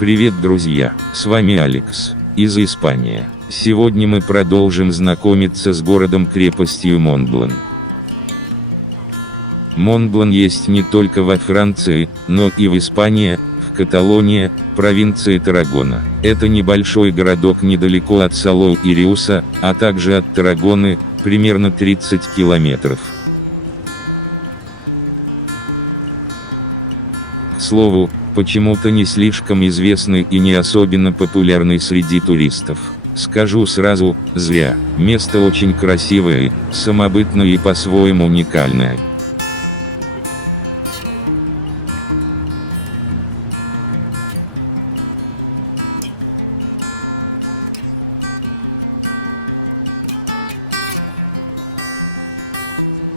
Привет, друзья, с вами Алекс, из Испании. Сегодня мы продолжим знакомиться с городом-крепостью Монблан. Монблан есть не только во Франции, но и в Испании, в Каталонии, провинции Таррагона. Это небольшой городок недалеко от Салоу и Риуса, а также от Таррагоны, примерно 30 километров. К слову, почему-то не слишком известный и не особенно популярный среди туристов. Скажу сразу, зря. Место очень красивое, самобытное и по-своему уникальное.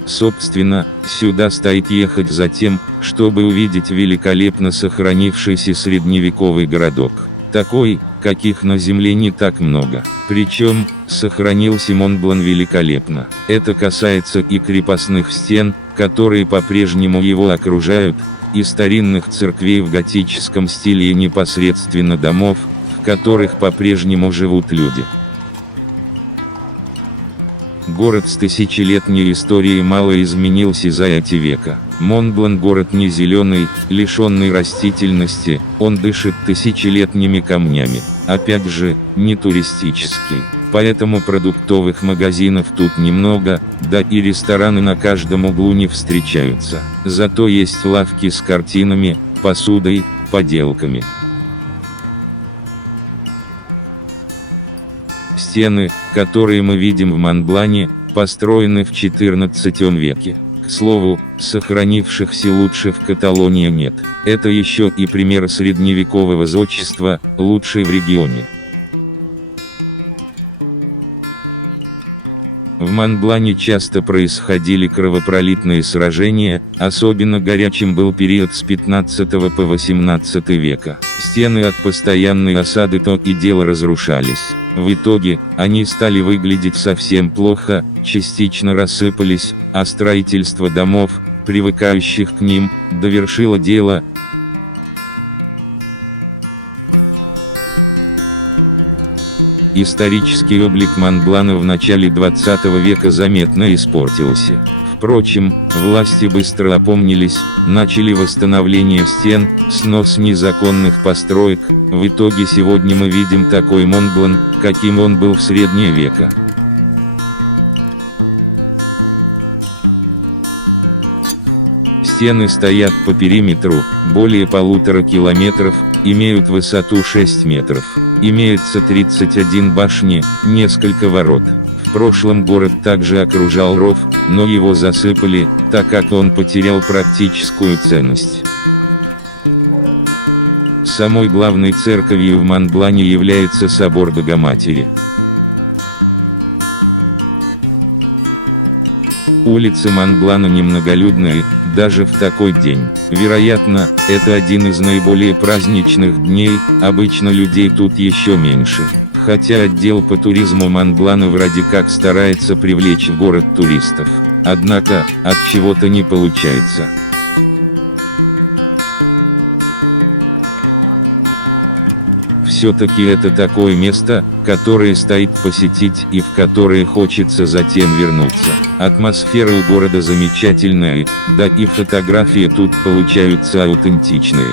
Собственно, сюда стоит ехать за тем, чтобы увидеть великолепно сохранившийся средневековый городок. Такой, каких на земле не так много. Причем, сохранился Монблан великолепно. Это касается и крепостных стен, которые по-прежнему его окружают, и старинных церквей в готическом стиле и непосредственно домов, в которых по-прежнему живут люди. Город с тысячелетней историей мало изменился за эти века. Монблан город не зеленый, лишенный растительности, он дышит тысячелетними камнями. Опять же, не туристический. Поэтому продуктовых магазинов тут немного, да и рестораны на каждом углу не встречаются. Зато есть лавки с картинами, посудой, поделками. Стены, которые мы видим в Монблане, построены в XIV веке. К слову, сохранившихся лучше в Каталонии нет. Это еще и пример средневекового зодчества, лучший в регионе. В Монблане часто происходили кровопролитные сражения, особенно горячим был период с 15 по 18 века. Стены от постоянной осады то и дело разрушались. В итоге, они стали выглядеть совсем плохо, частично рассыпались, а строительство домов, привыкающих к ним, довершило дело. Исторический облик Монблана в начале 20 века заметно испортился. Впрочем, власти быстро опомнились, начали восстановление стен, снос незаконных построек. В итоге сегодня мы видим такой Монблан, каким он был в средние века. Стены стоят по периметру, более 1,5 километров, имеют высоту 6 метров. Имеется 31 башни, несколько ворот. В прошлом город также окружал ров, но его засыпали, так как он потерял практическую ценность. Самой главной церковью в Монблане является собор Богоматери. Улицы Монблана немноголюдные, даже в такой день. Вероятно, это один из наиболее праздничных дней, обычно людей тут еще меньше. Хотя отдел по туризму Монблана вроде как старается привлечь в город туристов. Однако, от чего-то не получается. Все-таки это такое место, которое стоит посетить и в которое хочется затем вернуться. Атмосфера у города замечательная, да и фотографии тут получаются аутентичные.